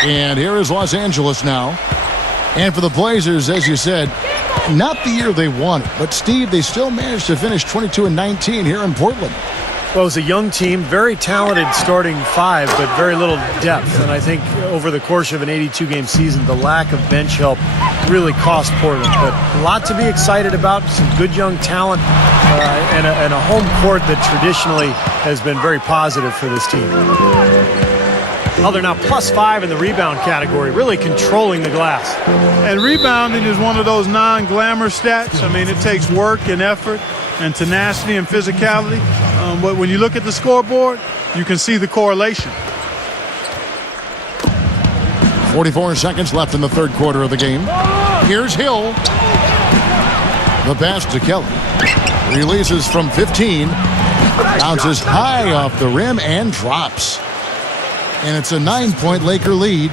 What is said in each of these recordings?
And here is Los Angeles now. And for the Blazers, as you said, not the year they wanted. But, Steve, they still managed to finish 22-19 here in Portland. Well, it was a young team, very talented starting five, but very little depth. And I think over the course of an 82-game season, the lack of bench help really cost Portland. But a lot to be excited about, some good young talent, and a home court that traditionally has been very positive for this team. Well, they're now +5 in the rebound category, really controlling the glass. And rebounding is one of those non-glamour stats. I mean, it takes work and effort and tenacity and physicality. But when you look at the scoreboard, you can see the correlation. 44 seconds left in the third quarter of the game. Here's Hill. The pass to Kelly. Releases from 15. Bounces high off the rim and drops. And it's a 9-point Laker lead.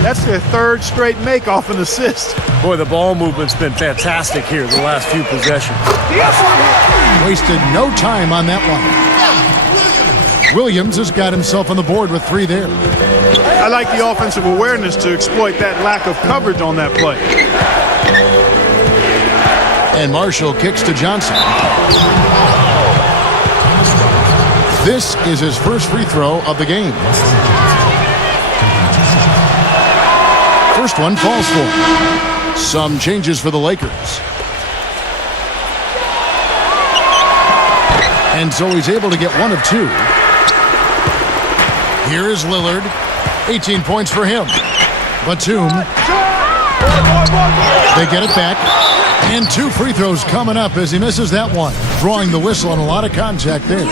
That's their third straight make off an assist. Boy, the ball movement's been fantastic here the last few possessions. Wasted no time on that one. Williams has got himself on the board with 3 there. I like the offensive awareness to exploit that lack of coverage on that play. And Marshall kicks to Johnson. This is his first free throw of the game. First one falls for him. Some changes for the Lakers. And so he's able to get 1 of 2. Here is Lillard. 18 points for him. Batum. They get it back. And 2 free throws coming up as he misses that one. Drawing the whistle on a lot of contact there.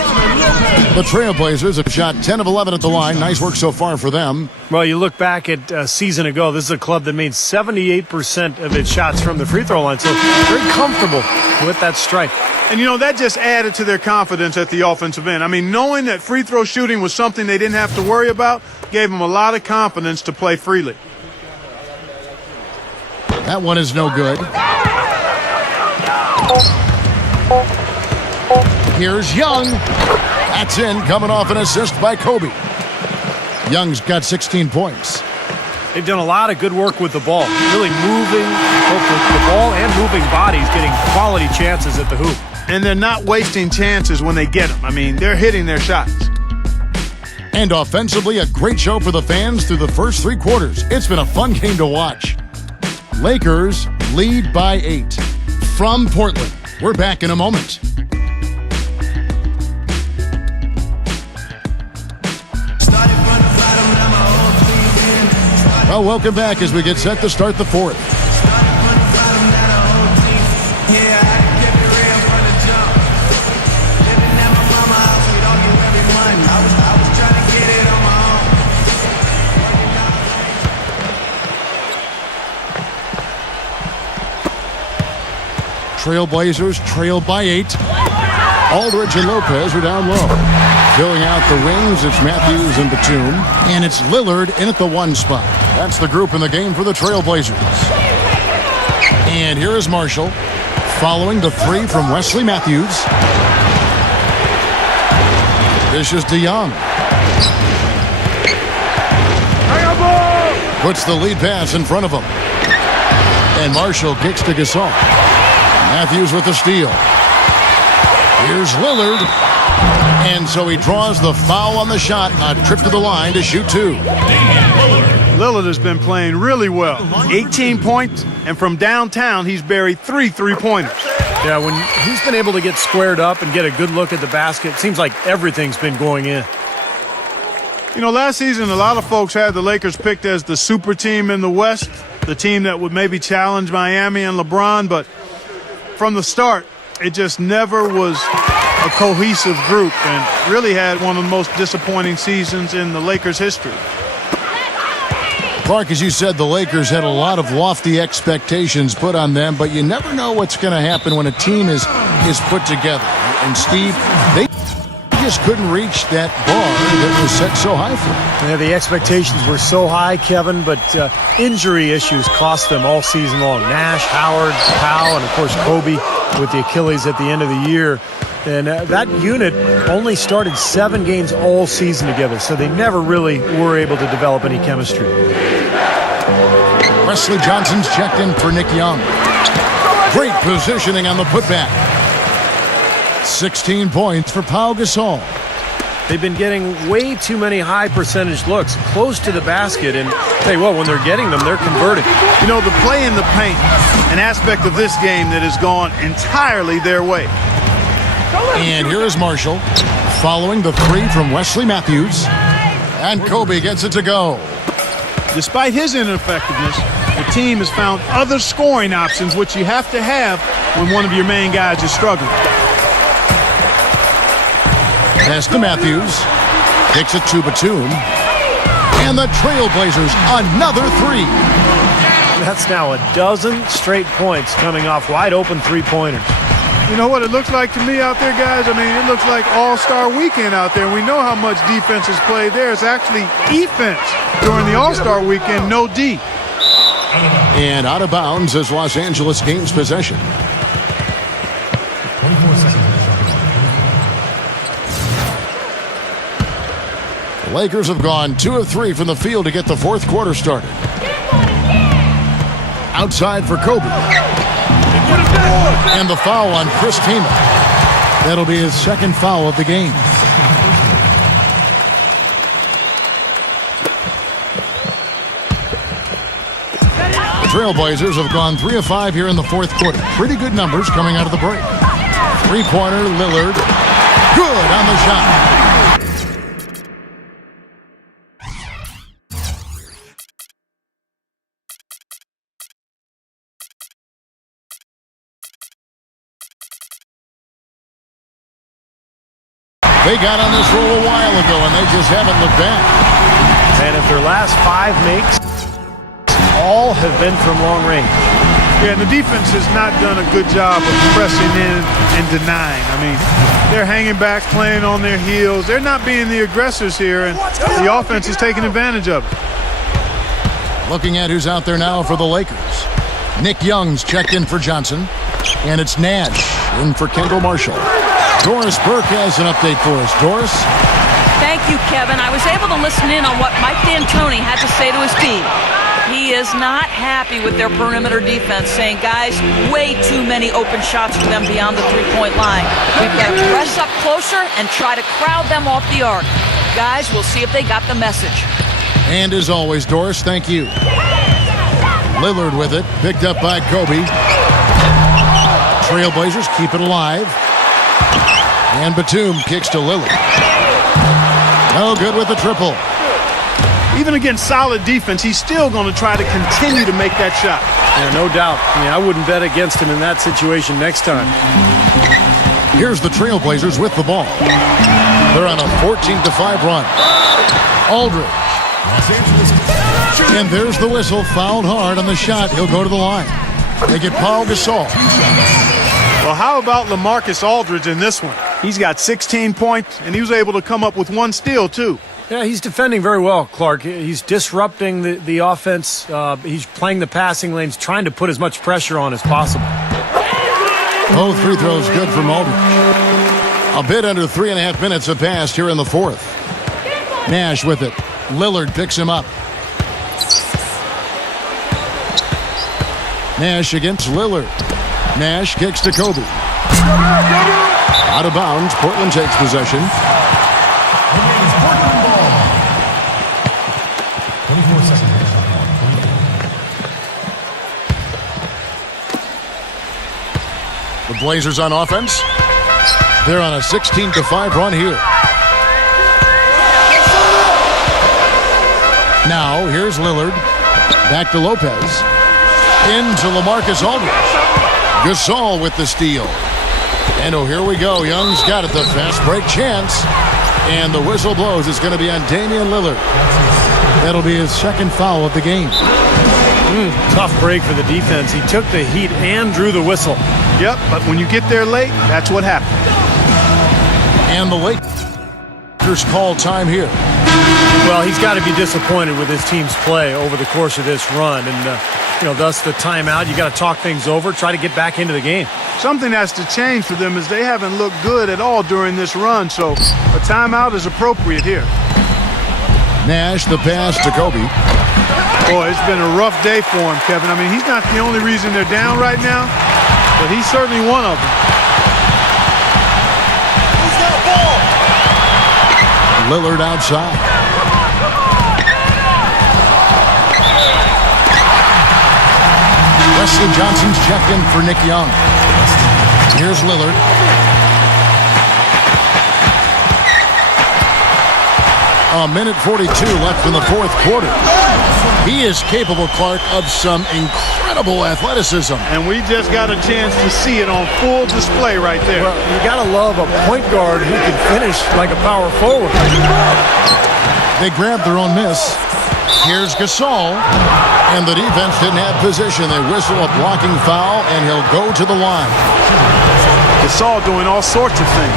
The Trailblazers have shot 10 of 11 at the line. Nice work so far for them. Well, you look back at a season ago, this is a club that made 78% of its shots from the free throw line. So very comfortable with that strike. And, you know, that just added to their confidence at the offensive end. I mean, knowing that free throw shooting was something they didn't have to worry about gave them a lot of confidence to play freely. That one is no good. Here's Young. That's in, coming off an assist by Kobe. Young's got 16 points. They've done a lot of good work with the ball. Really moving both the ball and moving bodies, getting quality chances at the hoop. And they're not wasting chances when they get them. I mean, they're hitting their shots. And offensively, a great show for the fans through the first 3 quarters. It's been a fun game to watch. Lakers lead by 8. From Portland, we're back in a moment. Well, welcome back as we get set to start the 4th. Trailblazers trail by 8. Aldridge and Lopez are down low. Filling out the wings, it's Matthews and Batum. And it's Lillard in at the 1 spot. That's the group in the game for the Trailblazers. And here is Marshall, following the 3 from Wesley Matthews. This is DeYoung. Puts the lead pass in front of him. And Marshall kicks to Gasol. Matthews with the steal. Here's Lillard. And so he draws the foul on the shot. A trip to the line to shoot 2. Lillard has been playing really well. 18 points, and from downtown, he's buried 3 three-pointers. Yeah, when he's been able to get squared up and get a good look at the basket, it seems like everything's been going in. You know, last season, a lot of folks had the Lakers picked as the super team in the West, the team that would maybe challenge Miami and LeBron, but from the start, it just never was a cohesive group and really had one of the most disappointing seasons in the Lakers' history. Clark, as you said, the Lakers had a lot of lofty expectations put on them, but you never know what's going to happen when a team is put together. And, Steve, they just couldn't reach that bar that was set so high for them. Yeah, the expectations were so high, Kevin, but injury issues cost them all season long. Nash, Howard, Powell, and, of course, Kobe with the Achilles at the end of the year. And that unit only started 7 games all season together, so they never really were able to develop any chemistry. Wesley Johnson's checked in for Nick Young. Great positioning on the putback. 16 points for Pau Gasol. They've been getting way too many high percentage looks close to the basket, and tell you what, when they're getting them, they're converting. You know, the play in the paint, an aspect of this game that has gone entirely their way. And here is Marshall following the three from Wesley Matthews. And Kobe gets it to go. Despite his ineffectiveness, the team has found other scoring options, which you have to have when one of your main guys is struggling. Pass to Matthews. Kicks it to Batum. And the Trailblazers, another three. That's now a dozen straight points coming off wide open three-pointers. You know what it looks like to me out there, guys? I mean, it looks like All-Star Weekend out there. We know how much defense is played there. It's actually defense during the All-Star Weekend, no D. And out of bounds as Los Angeles gains possession. The Lakers have gone 2 of 3 from the field to get the fourth quarter started. Outside for Kobe. And the foul on Chris Kaman. That'll be his second foul of the game. The Trailblazers have gone 3 of 5 here in the fourth quarter. Pretty good numbers coming out of the break. Three-pointer, Lillard. Good on the shot. They got on this roll a while ago, and they just haven't looked back. And if their last 5 makes, all have been from long range. Yeah, and the defense has not done a good job of pressing in and denying. I mean, they're hanging back, playing on their heels. They're not being the aggressors here, and the offense is taking advantage of it. Looking at who's out there now for the Lakers. Nick Young's checked in for Johnson, and it's Nash in for Kendall Marshall. Doris Burke has an update for us. Doris? Thank you, Kevin. I was able to listen in on what Mike D'Antoni had to say to his team. He is not happy with their perimeter defense, saying, guys, way too many open shots for them beyond the three-point line. We've got to press up closer and try to crowd them off the arc. Guys, we'll see if they got the message. And as always, Doris, thank you. Lillard with it, picked up by Kobe. Trailblazers keep it alive. And Batum kicks to Lillard. No good with the triple. Even against solid defense, he's still going to try to continue to make that shot. Yeah, no doubt. I mean, I wouldn't bet against him in that situation next time. Here's the Trailblazers with the ball. They're on a 14-5 run. Aldridge. And there's the whistle. Fouled hard on the shot. He'll go to the line. They get Pau Gasol. Well, how about LaMarcus Aldridge in this one? He's got 16 points, and he was able to come up with 1 steal, too. Yeah, he's defending very well, Clark. He's disrupting the offense. He's playing the passing lanes, trying to put as much pressure on as possible. Both free throws good from Aldridge. A bit under 3.5 minutes have passed here in the fourth. Nash with it. Lillard picks him up. Nash against Lillard. Nash kicks to Kobe. Out of bounds. Portland takes possession. The Blazers on offense. They're on a 16-5 run here. Now, here's Lillard. Back to Lopez. Into LaMarcus Aldridge. Gasol with the steal. And oh, here we go. Young's got it. The fast break chance. And the whistle blows. It's going to be on Damian Lillard. That'll be his second foul of the game. Tough break for the defense. He took the heat and drew the whistle. Yep, but when you get there late, that's what happens. And the Lakers call time here. Well, he's got to be disappointed with his team's play over the course of this run. And, thus the timeout. You got to talk things over, try to get back into the game. Something has to change for them as they haven't looked good at all during this run. So a timeout is appropriate here. Nash, the pass to Kobe. Boy, it's been a rough day for him, Kevin. I mean, he's not the only reason they're down right now, but he's certainly one of them. Who's got a ball? Lillard outside. Wesley Johnson's checked in for Nick Young. Here's Lillard. A minute 42 left in the fourth quarter. He is capable, Clark, of some incredible athleticism. And we just got a chance to see it on full display right there. Well, you got to love a point guard who can finish like a power forward. They grabbed their own miss. Here's Gasol. And the defense didn't have position. They whistle a blocking foul, and he'll go to the line. Gasol doing all sorts of things.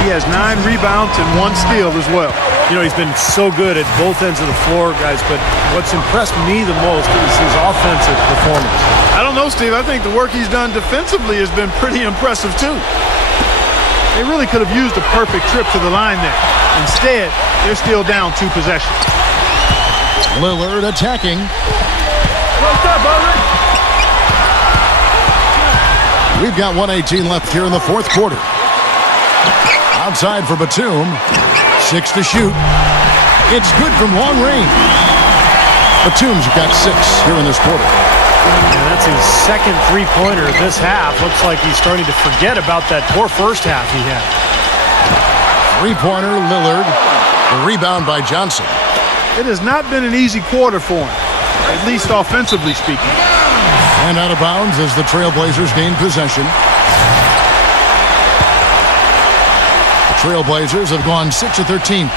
He has 9 rebounds and 1 steal as well. You know, he's been so good at both ends of the floor, guys, but what's impressed me the most is his offensive performance. I don't know, Steve. I think the work he's done defensively has been pretty impressive, too. They really could have used a perfect trip to the line there. Instead, they're still down 2 possessions. Lillard attacking. What's up, brother? We've got 1:18 left here in the fourth quarter. Outside for Batum. 6 to shoot. It's good from long range. Batum's got 6 here in this quarter. And that's his second three-pointer this half. Looks like he's starting to forget about that poor first half he had. Three-pointer, Lillard. The rebound by Johnson. It has not been an easy quarter for him, at least offensively speaking. And out of bounds as the Trailblazers gain possession. The Trailblazers have gone 6 of 13